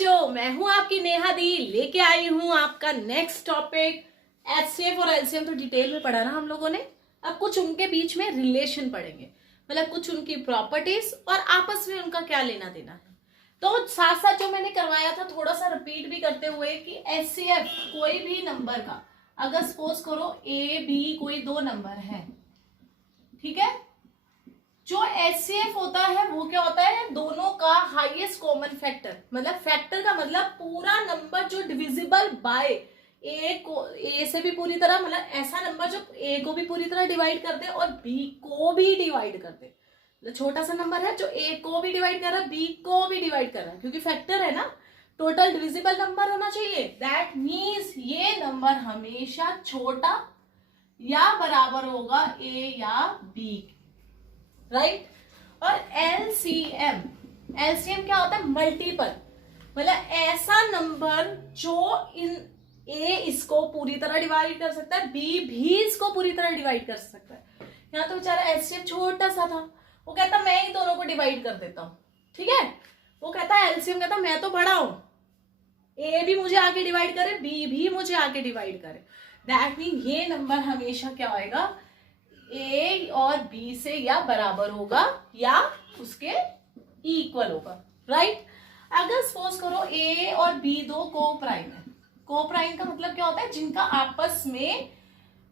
बच्चों, मैं हूं आपकी नेहा दी, लेके आई हूं आपका नेक्स्ट टॉपिक। एचसीएफ और एलसीएम तो डिटेल में पढ़ा ना हम लोगों ने। अब कुछ उनके बीच में रिलेशन पढ़ेंगे, मतलब कुछ उनकी प्रॉपर्टीज और आपस में उनका क्या लेना देना है। तो साथ साथ जो मैंने करवाया था थोड़ा सा रिपीट भी करते हुए कि एचसीएफ कोई भी नंबर का, अगर सपोज करो ए बी कोई दो नंबर है, ठीक है, जो एचसीएफ होता है वो क्या होता है, दोनों का हाईएस्ट कॉमन फैक्टर। मतलब फैक्टर का मतलब पूरा नंबर जो डिविजिबल बाय ए से भी पूरी तरह, मतलब ऐसा नंबर जो ए को भी पूरी तरह डिवाइड कर दे और बी को भी डिवाइड कर दे। मतलब छोटा सा नंबर है जो ए को भी डिवाइड कर रहा है, बी को भी डिवाइड कर रहा है, क्योंकि फैक्टर है ना, टोटल डिविजिबल नंबर होना चाहिए। दैट मीन्स ये नंबर हमेशा छोटा या बराबर होगा ए या बी, राइट। और एलसीएम क्या होता है, मल्टीपल, मतलब ऐसा नंबर जो इन ए इसको पूरी तरह डिवाइड कर सकता है, बी भी इसको पूरी तरह डिवाइड कर सकता है। यहाँ तो बेचारा एलसीएम छोटा सा था, वो कहता मैं ही दोनों को डिवाइड कर देता हूं, ठीक है। वो कहता है एलसीएम कहता मैं तो बड़ा हूं, ए भी मुझे आके डिवाइड करे, बी भी मुझे आके डिवाइड करे। दैट मीन ये नंबर हमेशा क्या होएगा, ए और बी से या बराबर होगा या उसके इक्वल होगा, राइट। अगर सपोज करो ए और बी दो को प्राइम है, को प्राइम का मतलब क्या होता है, जिनका आपस में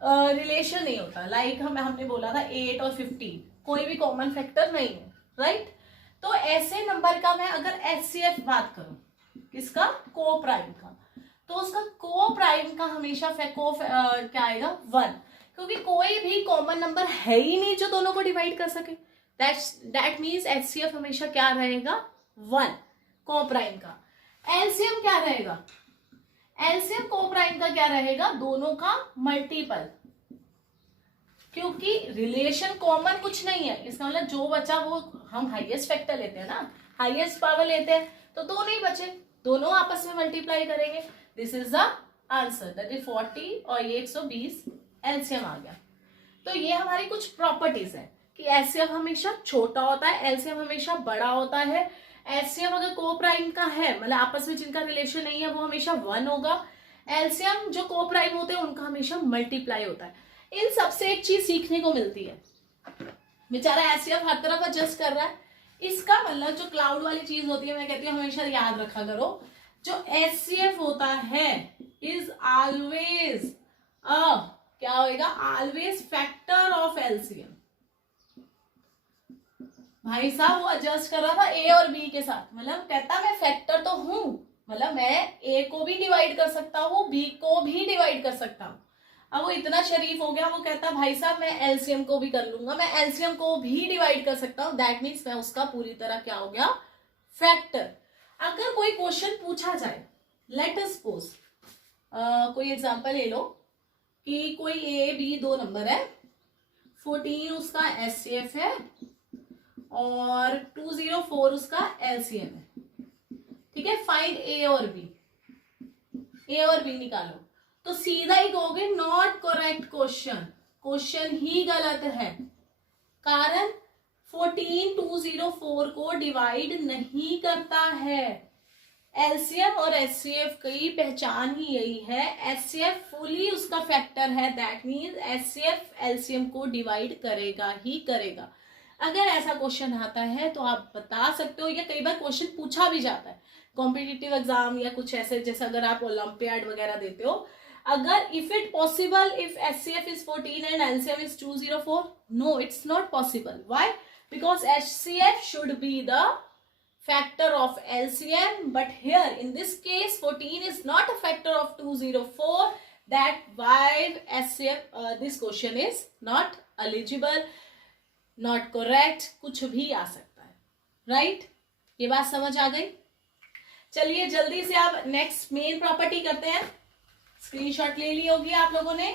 रिलेशन नहीं होता। लाइक हमने बोला था 8 और 15 कोई भी कॉमन फैक्टर नहीं है, राइट। तो ऐसे नंबर का मैं अगर एचसीएफ बात करूं, किसका, को प्राइम का, तो उसका को प्राइम का हमेशा क्या आएगा, 1, क्योंकि कोई भी कॉमन नंबर है ही नहीं जो दोनों को डिवाइड कर सके। दैट मीन्स एचसीएफ हमेशा क्या रहेगा, 1 को प्राइम का। एलसीएम क्या रहेगा, एलसीएम को प्राइम का क्या रहेगा, दोनों का मल्टीपल, क्योंकि रिलेशन कॉमन कुछ नहीं है। इसका मतलब जो बचा वो हम हाईएस्ट फैक्टर लेते हैं ना, हाईएस्ट पावर लेते हैं, तो दो नहीं बचे, दोनों आपस में मल्टीप्लाई करेंगे। This is the answer, that is 40 और ये 120 एलसीएम आ गया। तो ये हमारी कुछ प्रॉपर्टीज है कि एलसीएम हमेशा छोटा होता है, एलसीएम हमेशा बड़ा होता है। एलसीएम अगर को प्राइम का है, मतलब आपस में जिनका रिलेशन नहीं है, वो हमेशा 1 होगा। एलसीएम जो को प्राइम होते हैं उनका हमेशा मल्टीप्लाई होता है। इन सबसे एक चीज सीखने को मिलती है, बेचारा एचसीएफ हर तरफ एडजस्ट कर रहा है। इसका मतलब जो क्लाउड वाली चीज होती है, मैं कहती हूँ हमेशा याद रखा करो, जो एचसीएफ होता है इज ऑलवेज क्या होएगा, ऑलवेज फैक्टर ऑफ एलसीएम। भाई साहब वो एडजस्ट कर रहा था ए और बी के साथ, मतलब कहता मैं फैक्टर तो हूं, मतलब मैं ए को भी डिवाइड कर सकता हूं, बी को भी डिवाइड कर सकता हूं। अब वो इतना शरीफ हो गया, वो कहता भाई साहब मैं एलसीएम को भी कर लूंगा, मैं एलसीएम को भी डिवाइड कर सकता हूं। दैट मीन्स मैं उसका पूरी तरह क्या हो गया, फैक्टर। अगर कोई क्वेश्चन पूछा जाए, लेट अस सपोज कोई एग्जांपल ले लो कि कोई ए बी दो नंबर है, 14 उसका एचसीएफ है और 204 उसका एलसीएम है, ठीक है। फाइंड ए और बी, ए और बी निकालो, तो सीधा ही कहोगे नॉट करेक्ट क्वेश्चन, क्वेश्चन ही गलत है। कारण 14 204 को डिवाइड नहीं करता है। एलसीएम और एचसीएफ की पहचान ही यही है, एचसीएफ फुली उसका फैक्टर है। दैट मीन्स एचसीएफ एलसीएम को डिवाइड करेगा ही करेगा। अगर ऐसा क्वेश्चन आता है तो आप बता सकते हो, या कई बार क्वेश्चन पूछा भी जाता है कॉम्पिटिटिव एग्जाम या कुछ ऐसे, जैसे अगर आप ओलंपियाड वगैरह देते हो, अगर if it possible if HCF is 14 and LCM is 204, no it's not possible. Why? Because HCF should be the factor of LCM, but here in this case 14 is not a factor of 204. That why HCF this question is not eligible, not correct, कुछ भी आ सकता है, right? ये बात समझ आ गई। चलिए जल्दी से आप नेक्स्ट मेन प्रॉपर्टी करते हैं। स्क्रीनशॉट ले ली होगी आप लोगों ने,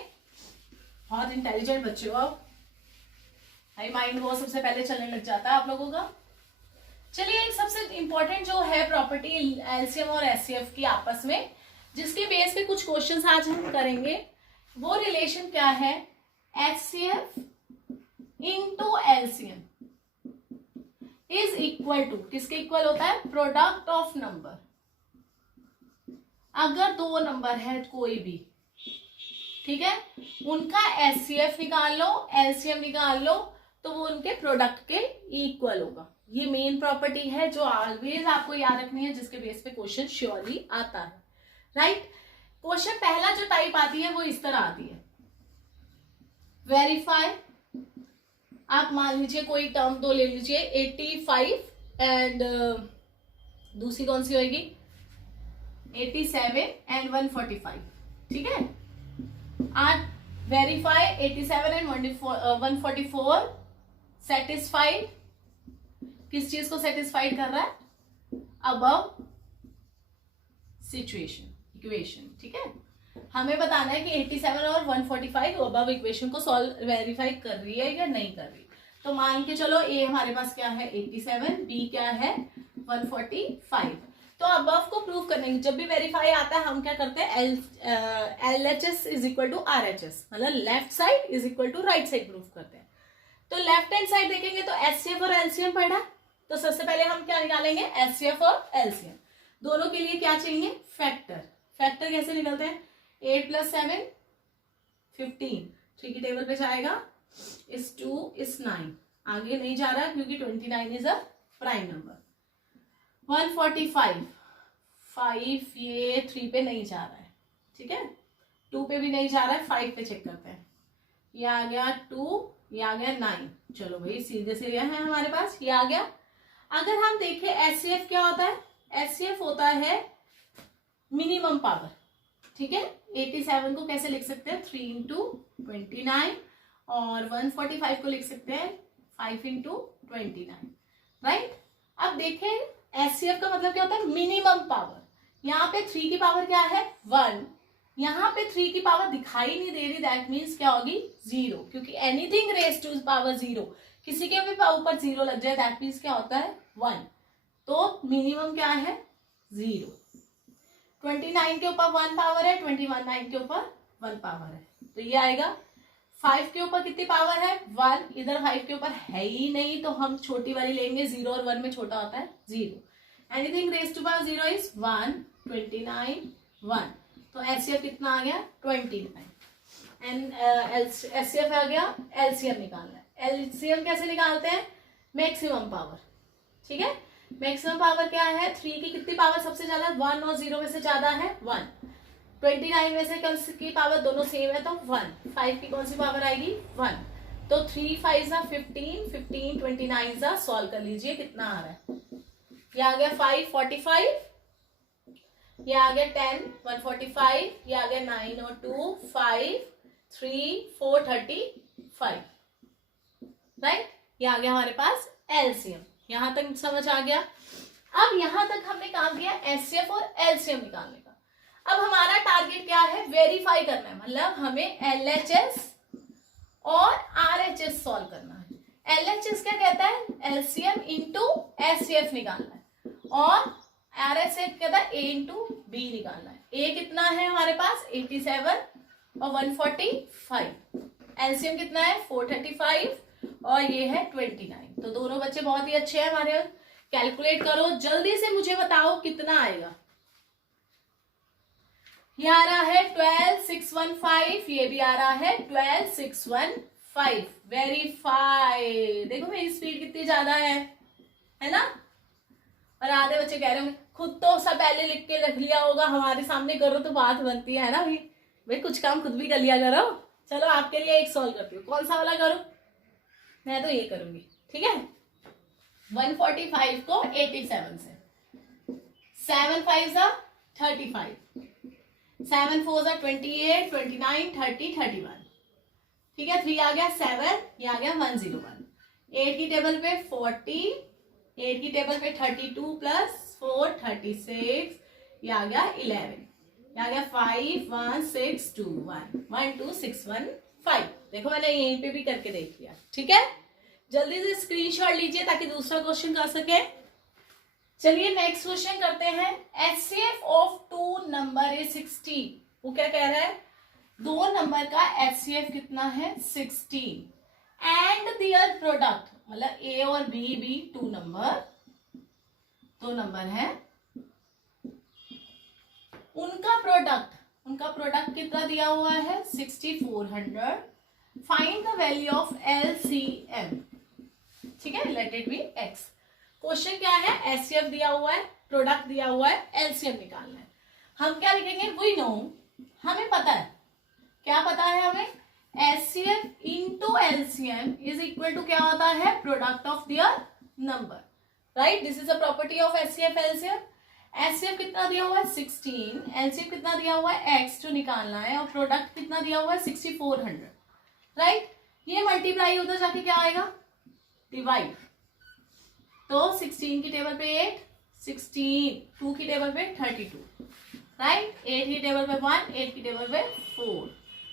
बहुत इंटेलिजेंट बच्चे हो आप, हाई माइंड वो सबसे पहले चलने लग जाता है आप लोगों का। चलिए एक सबसे इंपॉर्टेंट जो है प्रॉपर्टी एलसीएम और एचसीएफ की आपस में, जिसके बेस पे कुछ क्वेश्चंस आज हम करेंगे, वो रिलेशन क्या है, HCF into LCM is equal to, किसके इक्वल होता है, प्रोडक्ट ऑफ नंबर। अगर दो नंबर है कोई भी, ठीक है, उनका एचसीएफ निकाल लो, एलसीएम निकाल लो, तो वो उनके प्रोडक्ट के इक्वल होगा। ये मेन प्रॉपर्टी है जो ऑलवेज आपको याद रखनी है, जिसके बेस पे क्वेश्चन श्योरली आता है, राइट। क्वेश्चन पहला जो टाइप आती है वो इस तरह आती है, वेरीफाई। आप मान लीजिए कोई टर्म दो ले लीजिए 85 एंड दूसरी कौन सी होगी 87 एंड 145, ठीक है। आज वेरीफाई 87 एंड 144 सेटिस्फाइड, किस चीज को सेटिस्फाइड कर रहा है, अबव सिचुएशन इक्वेशन, ठीक है। हमें बताना है कि 87 और 145 अबव इक्वेशन को सॉल्व वेरीफाई कर रही है या नहीं कर रही। तो मान के चलो ए हमारे पास क्या है 87, बी क्या है 145। तो अबव को प्रूव करने की जब भी वेरीफाई आता है हम क्या करते हैं, LHS is equal to RHS, मतलब left side is equal to right side prove करते हैं। तो लेफ्ट हैंड साइड देखेंगे तो HCF और LCM पढ़ा, तो सबसे पहले हम क्या निकालेंगे HCF और LCM। दोनों के लिए क्या चाहिए, फैक्टर। फैक्टर कैसे निकलते हैं, 8 + 7 15, 3 की टेबल पे जाएगा, इस 2 इस 9, आगे नहीं जा रहा क्योंकि 29 इज अ प्राइम नंबर। 145 5 ये 3 पे नहीं जा रहा है, ठीक है, 2 पे भी नहीं जा रहा है, 5 पे चेक करते हैं, ये आ गया 2, ये आ गया 9, चलो भाई सीधे से यह है हमारे पास, ये आ गया। अगर हम देखें एचसीएफ क्या होता है, एचसीएफ होता है मिनिमम पावर, ठीक है। 87 को कैसे लिख सकते हैं 3 × 29 और 145 को लिख सकते हैं 5 × 29, राइट। अब देखें एचसीएफ का मतलब क्या होता है मिनिमम पावर, यहाँ पे 3 की पावर क्या है 1, यहाँ पे 3 की पावर दिखाई नहीं दे रही, दैट मीन्स क्या होगी 0, क्योंकि एनीथिंग रेज टू पावर 0, किसी के भी ऊपर 0 लग जाए दैट मीन्स क्या होता है 1, तो मिनिमम क्या है 0। 29 के ऊपर 1 पावर है, 29 के ऊपर 1 पावर है, तो ये आएगा। 5 के ऊपर कितनी पावर है 1, इधर 5 के ऊपर है ही नहीं, तो हम छोटी वाली लेंगे, 0 और 1 में छोटा होता है 0। Anything raise to power 0 is 1, 29 1, तो एचसीएफ कितना आ गया 29 एंड एचसीएफ आ गया। एलसीएम निकालना है, एलसीएम कैसे निकालते हैं, मैक्सिमम पावर, ठीक है। मैक्सिमम पावर क्या है, 3 की कितनी पावर सबसे ज्यादा, 1 और 0 में से ज्यादा है 1, 29 में से कौन सी पावर दोनों सेम है तो 1, 5 की कौन सी पावर आएगी 1, तो 3 5 15 15 29 सॉल्व कर लीजिए कितना आ रहा है, ये आ गया 5 45, ये आ गया 10 145, ये आ गया 9 और 2 5 3 4 35, राइट। ये आ गया हमारे पास एलसीएम, यहां तक समझ आ गया। अब यहां तक हमने काम किया एचसीएफ और एलसीएम निकालने का। अब हमारा टारगेट क्या है, वेरीफाई करना है, मतलब हमें एलएचएस और आरएचएस सॉल्व करना है। एलएचएस क्या कहता है, एलसीएम इंटू एचसीएफ निकालना है, और आरएचएस कहता है ए इंटू बी निकालना है। ए कितना है हमारे पास 87 और 145, एलसीएम कितना है 435 और ये है 29, तो दोनों बच्चे बहुत ही अच्छे हैं हमारे। कैलकुलेट करो जल्दी से, मुझे बताओ कितना आएगा। ये आ रहा है 12615, ये भी आ रहा है 12615। वेरीफाई, देखो मेरी स्पीड कितनी ज्यादा है ना। और आधे बच्चे कह रहे होंगे खुद तो सब पहले लिख के रख लिया होगा, हमारे सामने करो तो बात बनती है ना भाई कुछ काम खुद भी कर लिया करो। चलो आपके लिए एक सॉल्व करती हूँ, कौन सा वाला करूं, मैं तो ये करूंगी, ठीक है। 145 को 87 से, 7 5 35, 7 4 28 29 30 31, ठीक है। 3 आ गया 7, ये आ गया 101, 8 की टेबल पे 40, 8 की टेबल पे 32 + 4 36, ये आ गया 11, ये आ गया 5 1 6 2 1 1 2 6 1 5। देखो मैंने यहीं पे भी करके देख लिया, ठीक है। जल्दी से स्क्रीनशॉट लीजिए ताकि दूसरा क्वेश्चन कर सके। चलिए नेक्स्ट क्वेश्चन करते हैं। HCF of 2 number is 60। वो क्या कह रहा है, 2 नंबर का एचसीएफ कितना है 16 एंड देयर प्रोडक्ट, मतलब ए और बी भी 2 नंबर है, उनका प्रोडक्ट कितना दिया हुआ है 6400, find the value of LCM, ठीक है, let it be x। Question क्या है, एचसीएफ दिया हुआ है, प्रोडक्ट दिया हुआ है, एलसीएम निकालना है। हम क्या लिखेंगे, वी नो, हमें पता है, क्या पता है हमें, HCF into LCM is equal to क्या होता है, product of their number, right. This is a property of HCF LCM. HCF कितना दिया हुआ है 16, एलसीएम कितना दिया हुआ है x जो निकालना है, और प्रोडक्ट कितना दिया हुआ है 6400, राइट। ये मल्टीप्लाई होता जाके क्या आएगा, डिवाइड, तो 16 की टेबल पे 8, 16, 2 की टेबल पे 32, राइट, 8 की टेबल पे 1, 8 की टेबल पे 4,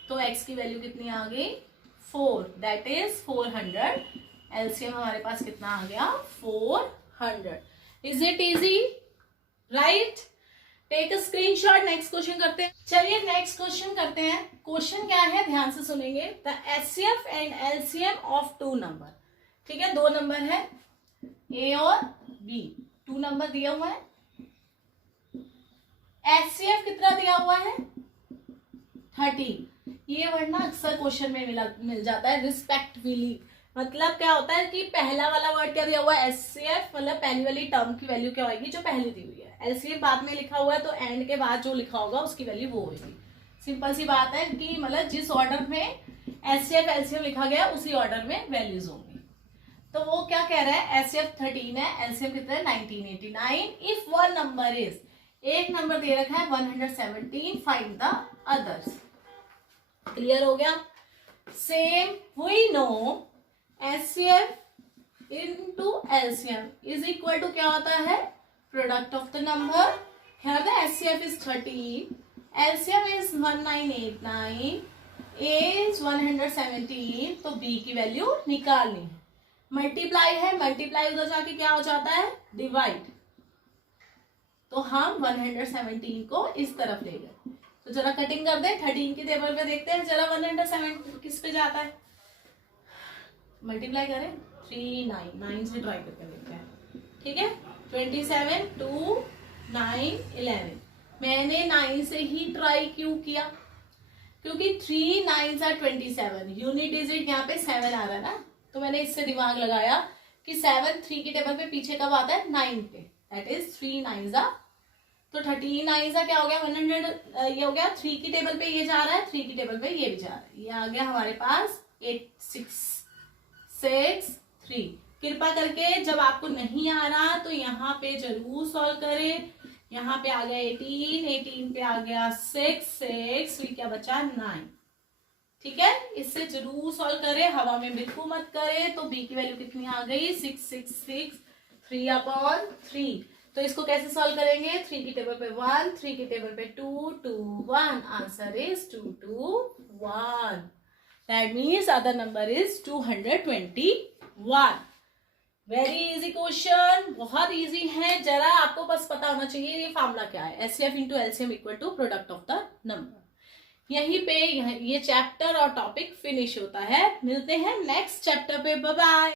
तो x की वैल्यू कितनी आ गई 4, दैट इज 400। एलसीएम हमारे पास कितना आ गया 400। Is it easy, right. Take a screenshot, next question करते हैं। चलिए नेक्स्ट क्वेश्चन करते हैं। क्वेश्चन क्या है, ध्यान से सुनेंगे। The HCF and LCM of two number, ठीक है, दो नंबर है ए और बी, 2 नंबर दिया हुआ है। एचसीएफ कितना दिया हुआ है 30। ये वर्ड ना अक्सर क्वेश्चन में मिल जाता है, रिस्पेक्टफुली, मतलब क्या होता है कि पहला वाला वर्ड क्या दिया हुआ है एचसीएफ, मतलब पहली वाली टर्म की वैल्यू क्या होगी जो पहली दी हुई है। एलसीएम बाद में लिखा हुआ है, तो एंड के बाद जो लिखा होगा उसकी वैल्यू वो होगी। सिंपल सी बात है कि मतलब जिस ऑर्डर में एचसीएफ एलसीएम लिखा गया उसी ऑर्डर में वैल्यूज होंगी। तो वो क्या कह रहा है, एचसीएफ 13 है, एलसीएम कितना है 1989। इफ वन नंबर इज, एक नंबर दे रखा है 117, फाइंड द अदर्स। क्लियर हो गया। Same we know HCF into LCM is equal to क्या होता है, product of the number. Here the HCF is 30, LCM is 1989, A is 117, तो बी की वैल्यू निकालनी है। मल्टीप्लाई है, मल्टीप्लाई उधर जाके क्या हो जाता है डिवाइड, तो हम 117 को इस तरफ ले गए। तो जरा कटिंग कर दे, 13 की टेबल पे देखते हैं जरा 107 किस पे जाता है, मल्टीप्लाई करें 3 9 9 से ट्राई करके देखते हैं, ठीक है। 27 2 9 11, मैंने 9 से ही ट्राई क्यों किया, क्योंकि 3 9 27, यूनिट डिजिट यहाँ पे 7 आ रहा है ना, तो मैंने इससे दिमाग लगाया कि 7 3 की टेबल पे पीछे कब आता है 9 पे, दैट इज 3 9 तो 13 9 क्या हो गया 100, ये हो गया 3 की टेबल पे ये जा रहा है, 3 की टेबल पे ये भी जा रहा है, ये आ गया हमारे पास 8 6 6 3। कृपा करके जब आपको नहीं आ रहा तो यहाँ पे जरूर सॉल्व करें। यहाँ पे आ गया 18, 18 पे आ गया 6 6, फिर क्या बचा 9, ठीक है। इससे जरूर सॉल्व करें, हवा में बिल्कुल मत करें। तो बी की वैल्यू कितनी आ गई 6 6 6, 3/3। तो इसको कैसे सॉल्व करेंगे, 3 की टेबल पे 1, 3 की टेबल पे 2 2 1, answer is 2 2 1, that means other number is 221। Very easy question, बहुत इजी है। जरा आपको बस पता होना चाहिए ये फॉर्मूला क्या है, HCF into LCM equal to product of the number. यहीं पे ये चैप्टर और टॉपिक फिनिश होता है। मिलते हैं नेक्स्ट चैप्टर पे, बाय बाय।